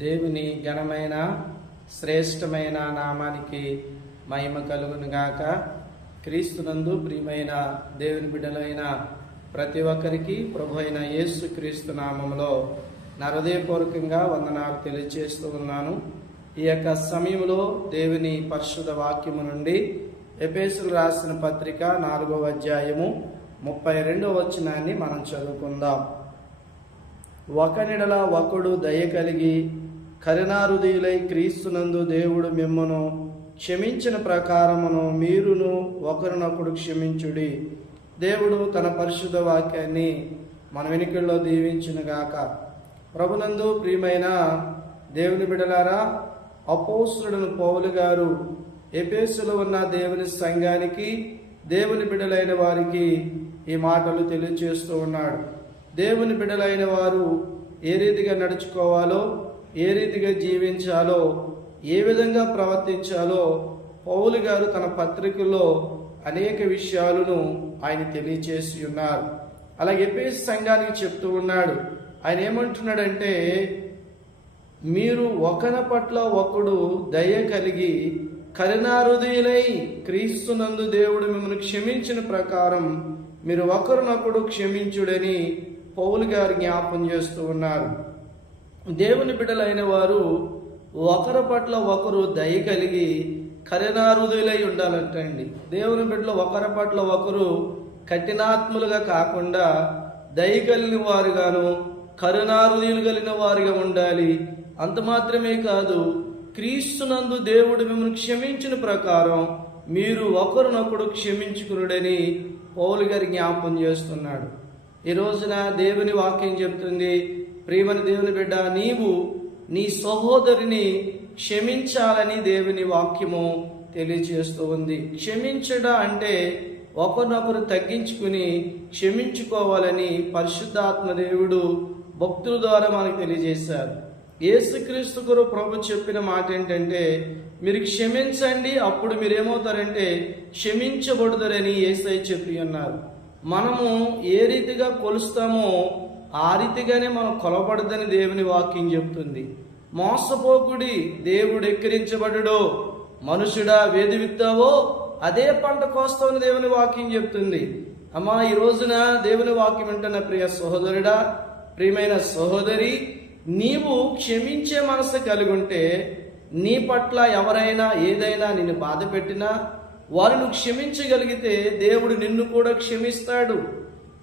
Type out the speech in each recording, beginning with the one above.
దేవుని ఘనమైన శ్రేష్టమైన నామానికి మహిమ కలుగునుగాక. క్రీస్తునందు ప్రియమైన దేవుని బిడ్డలైన ప్రతి ఒక్కరికి ప్రభు అయిన యేసు క్రీస్తు నామంలో నా హృదయపూర్వకంగా వందనాలు తెలియజేస్తూ ఉన్నాను. ఈ యొక్క సమయంలో దేవుని పరిశుద్ధ వాక్యము నుండి ఎపేసులు రాసిన పత్రిక నాలుగవ అధ్యాయము ముప్పై రెండవ వచనాన్ని మనం చదువుకుందాం. ఒకనిడల ఒకడు దయ కలిగి కరుణారుదయులై క్రీస్తునందు దేవుడు మిమ్మను క్షమించిన ప్రకారమును మీరును ఒకరినొకడు క్షమించుడి. దేవుడు తన పరిశుద్ధ వాక్యాన్ని మన వెనుకల్లో దీవించునుగాక. ప్రభునందు ప్రియమైన దేవుని బిడలారా అపోసులను పౌలు గారు ఎపేసులో ఉన్న దేవుని సంఘానికి దేవుని బిడలైన వారికి ఈ మాటలు తెలియజేస్తూ ఉన్నాడు. దేవుని బిడలైన వారు ఏ రీతిగా నడుచుకోవాలో ఏ రీతిగా జీవించాలో ఏ విధంగా ప్రవర్తించాలో పౌలు గారు తన పత్రికలో అనేక విషయాలను ఆయన తెలియచేసి ఉన్నారు. అలా ఎపేసి సంఘానికి చెప్తూ ఉన్నాడు. ఆయన ఏమంటున్నాడంటే మీరు ఒకరి పట్ల ఒకడు దయ కలిగి కరుణారుదయులై క్రీస్తునందు దేవుడు మిమ్మల్ని క్షమించిన ప్రకారం మీరు ఒకరినొకడు క్షమించుడని పౌలు గారు జ్ఞాపం చేస్తూ ఉన్నారు. దేవుని బిడ్డలైన వారు ఒకరి పట్ల ఒకరు దయ కలిగి కరినారుదులై ఉండాలంటండి. దేవుని బిడ్డలు ఒకరి పట్ల ఒకరు కఠినాత్ములుగా కాకుండా దయ కలిగిన వారుగాను కరుణారుదులు కలిగిన వారుగా ఉండాలి. అంత మాత్రమే కాదు క్రీస్తునందు దేవుడు మిమ్మల్ని క్షమించిన ప్రకారం మీరు ఒకరినొకడు క్షమించుకునుడని పౌలు గారి జ్ఞాపం చేస్తున్నాడు. ఈ రోజున దేవుని వాక్యం చెప్తుంది ప్రియమని దేవుని బిడ్డ నీవు నీ సహోదరిని క్షమించాలని దేవుని వాక్యము తెలియజేస్తూ ఉంది. క్షమించడ అంటే ఒకరినొకరు తగ్గించుకుని క్షమించుకోవాలని పరిశుద్ధాత్మ దేవుడు భక్తుల ద్వారా మనకు తెలియజేశారు. యేసుక్రీస్తు గురు ప్రభు చెప్పిన మాట ఏంటంటే మీరు క్షమించండి అప్పుడు మీరేమవుతారంటే క్షమించబడుదరని ఏసై చెప్పి ఉన్నారు. మనము ఏ రీతిగా కొలుస్తామో ఆ రీతిగానే మనం కొలబడదని దేవుని వాక్యం చెప్తుంది. మోసపోకుడి దేవుడు ఎక్కిరించబడుడో మనుషుడా వేది విత్తావో అదే పంట కోస్తావని దేవుని వాక్యం చెప్తుంది. అమ్మా ఈ రోజున దేవుని వాక్యం వింటున్న ప్రియ సహోదరుడా ప్రియమైన సహోదరి నీవు క్షమించే మనసు కలిగి ఉంటే నీ పట్ల ఎవరైనా ఏదైనా నిన్ను బాధ పెట్టినా వారిని క్షమించగలిగితే దేవుడు నిన్ను కూడా క్షమిస్తాడు.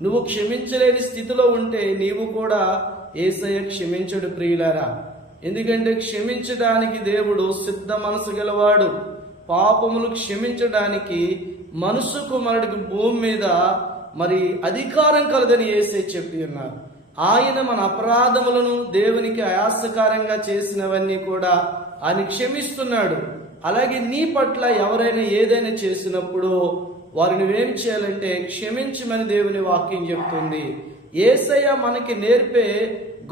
నువ్వు క్షమించలేని స్థితిలో ఉంటే నీవు కూడా ఏసయ్య క్షమించడు ప్రియులారా. ఎందుకంటే క్షమించడానికి దేవుడు సిద్ధ మనసు గలవాడు. పాపములు క్షమించడానికి మనసు కుమారుడికి భూమి మీద మరి అధికారం కలదని ఏసే చెప్పి ఉన్నారు. ఆయన మన అపరాధములను దేవునికి అయాస్యకారంగా చేసినవన్నీ కూడా ఆయన క్షమిస్తున్నాడు. అలాగే నీ పట్ల ఎవరైనా ఏదైనా చేసినప్పుడు వారిని ఏం చేయాలంటే క్షమించమని దేవుని వాక్యం చెప్తుంది. ఏసయ్య మనకి నేర్పే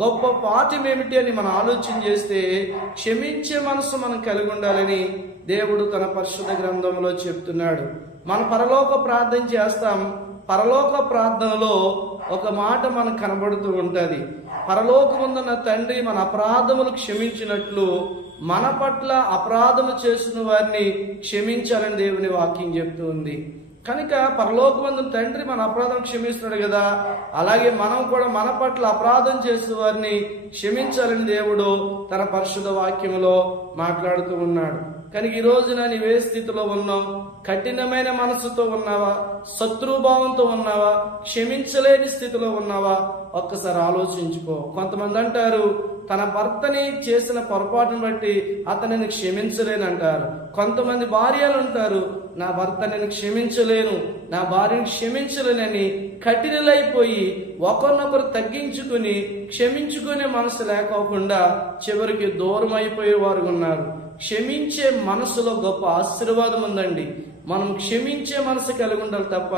గొప్ప పాఠం ఏమిటి అని మనం ఆలోచన చేస్తే క్షమించే మనసు మనం కలిగి ఉండాలని దేవుడు తన పరిశుద్ధ గ్రంథంలో చెప్తున్నాడు. మన పరలోక ప్రార్థన చేస్తాం. పరలోక ప్రార్థనలో ఒక మాట మనకు కనబడుతూ ఉంటుంది. పరలోకముందున్న తండ్రి మన అపరాధములు క్షమించినట్లు మన పట్ల అపరాధము చేసిన వారిని క్షమించాలని దేవుని వాక్యం చెప్తూ ఉంది. కనుక పరలోకమందు తండ్రి మన అపరాధం క్షమిస్తున్నాడు కదా. అలాగే మనం కూడా మన పట్ల అపరాధం చేసిన వారిని క్షమించాలని దేవుడు తన పరిశుద్ధ వాక్యములో మాట్లాడుతూ ఉన్నాడు. కానీ ఈ రోజున నీవు ఏ స్థితిలో ఉన్నావు? కఠినమైన మనసుతో ఉన్నావా? శత్రుభావంతో ఉన్నావా? క్షమించలేని స్థితిలో ఉన్నావా? ఒక్కసారి ఆలోచించుకో. కొంతమంది అంటారు తన భర్తని చేసిన పొరపాటును బట్టి అతనిని క్షమించలేను అంటారు కొంతమంది భార్యలు ఉంటారు నా భర్త నేను క్షమించలేను నా భార్యను క్షమించలేనని కఠినలైపోయి ఒకరినొకరు తగ్గించుకుని క్షమించుకునే మనసు లేకోకుండా చివరికి దూరం అయిపోయే వారు ఉన్నారు. క్షమించే మనసులో గొప్ప ఆశీర్వాదం ఉందండి. మనం క్షమించే మనసు కలిగి ఉండాలి తప్ప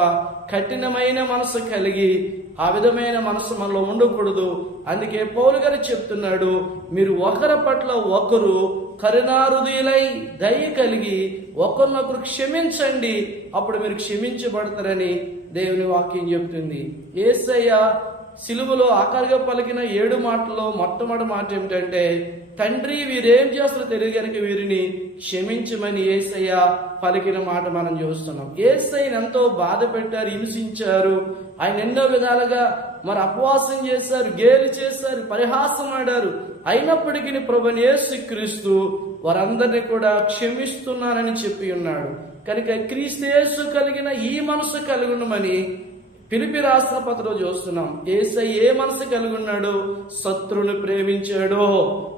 కఠినమైన మనసు కలిగి ఆ విధమైన మనసు మనలో ఉండకూడదు. అందుకే పౌరు గారు చెప్తున్నాడు మీరు ఒకరి పట్ల ఒకరు కరుణారుదులై దయ కలిగి ఒకరినొకరు క్షమించండి అప్పుడు మీరు క్షమించబడతారని దేవుని వాక్యం చెప్తుంది ఏసయ్య సిలువలో ఆఖరిగా పలికిన ఏడు మాటల్లో మొట్టమొదటి మాట ఏమిటంటే తండ్రి వీరేం చేస్తారో తెలియదు కనుక వీరిని క్షమించమని ఏసయ్య పలికిన మాట మనం చూస్తున్నాం. ఏసయ్యని ఎంతో బాధ పెట్టారు హింసించారు. ఆయన ఎన్నో విధాలుగా మరి అపవాసం చేశారు గేలి చేశారు పరిహాసం ఆడారు. అయినప్పటికీ ప్రభుని యేసుక్రీస్తు వారందరినీ కూడా క్షమిస్తున్నానని చెప్పి ఉన్నాడు. కనుక క్రీస్తు యేసు కలిగిన ఈ మనసు కలిగి ఉండమని పిలిపి రాసిన పత్రికలో చూస్తున్నాం. ఏసై ఏ మనసు కలిగి ఉన్నాడు? శత్రువుని ప్రేమించాడు.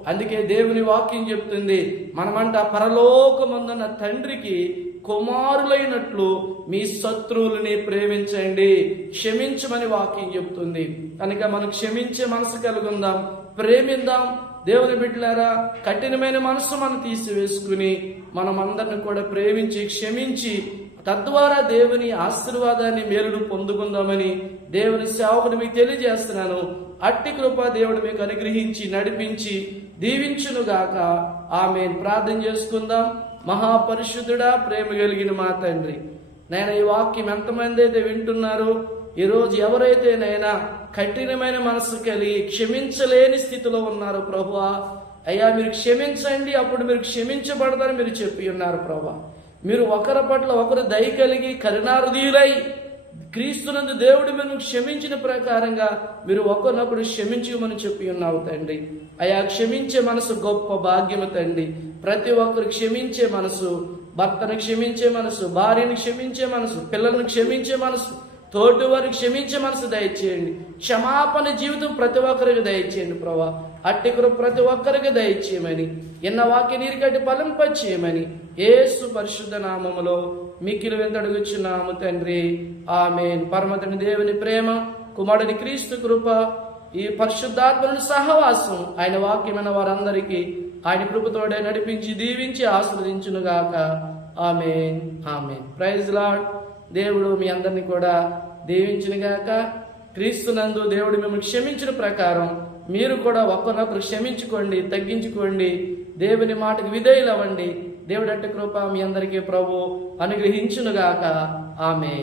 అందుకే దేవుని వాక్యం చెప్తుంది మనమంట పరలోకమందున్న తండ్రికి కుమారులైనట్లు మీ శత్రువులని ప్రేమించండి. క్షమించమని వాక్యం చెప్తుంది. కనుక మనం క్షమించే మనసు కలుగుందాం ప్రేమిందాం. దేవుని బిడ్డలారా కఠినమైన మనసు మనం తీసివేసుకుని మనం అందరిని కూడా ప్రేమించి క్షమించి తద్వారా దేవుని ఆశీర్వాదాన్ని మేలుడు పొందుకుందామని దేవుని సేవకుని మీకు తెలియజేస్తున్నాను. అట్టి కృప దేవుడు మీకు అనుగ్రహించి నడిపించి దీవించునుగాక. ఆమె ప్రార్థన చేసుకుందాం. మహాపరిశుద్ధుడా ప్రేమ కలిగిన మా తండ్రి. నేను ఈ వాక్యం ఎంతమంది అయితే వింటున్నారో ఈరోజు ఎవరైతే నైనా కఠినమైన మనసు కలిగి క్షమించలేని స్థితిలో ఉన్నారు ప్రభువా అయ్యా మీరు క్షమించండి అప్పుడు మీరు క్షమించబడతారని మీరు చెప్పి ఉన్నారు ప్రభా. మీరు ఒకరి పట్ల ఒకరు దయ కలిగి కరుణారుదీయులై క్రీస్తునందు దేవుడు మేము క్షమించిన ప్రకారంగా మీరు ఒకరినొకరు క్షమించమని చెప్పి ఉన్నావు తండ్రి. అయా క్షమించే మనసు గొప్ప భాగ్యము తండ్రి. ప్రతి ఒక్కరు క్షమించే మనసు భర్తను క్షమించే మనసు భార్యను క్షమించే మనసు పిల్లలను క్షమించే మనసు తోటి వారికి క్షమించే మనసు దయచేయండి. క్షమాపణ జీవితం ప్రతి ఒక్కరికి దయచేయండి ప్రభా. అట్టి కృప ప్రతి ఒక్కరికి దయచేయమని ఎన్న వాక్య నీరికటి ఫలింపచేయమని ఏసు పరిశుద్ధ నామములో మిక్కిలు వెంతడుగుచున్నాము తండ్రి. ఆమెన్. పరమతని దేవుని ప్రేమ కుమారుని క్రీస్తు కృప ఈ పరిశుద్ధాత్మను సహవాసం ఆయన వాక్యమైన వారందరికీ ఆయన కృపతోడే నడిపించి దీవించి ఆస్వాదించునుగాక ఆమెన్. ఆమెన్. ప్రైజ్ లాడ్ దేవుడు మీ అందరిని కూడా దీవించునుగాక క్రీస్తునందు దేవుడు మిమ్మల్ని క్షమించిన ప్రకారం మీరు కూడా ఒకరినొకరు క్షమించుకోండి తగ్గించుకోండి దేవుని మాటకు విధేయులు అవ్వండి దేవుడు కృప మీ అందరికీ ప్రభు అనుగ్రహించునుగాక. ఆమె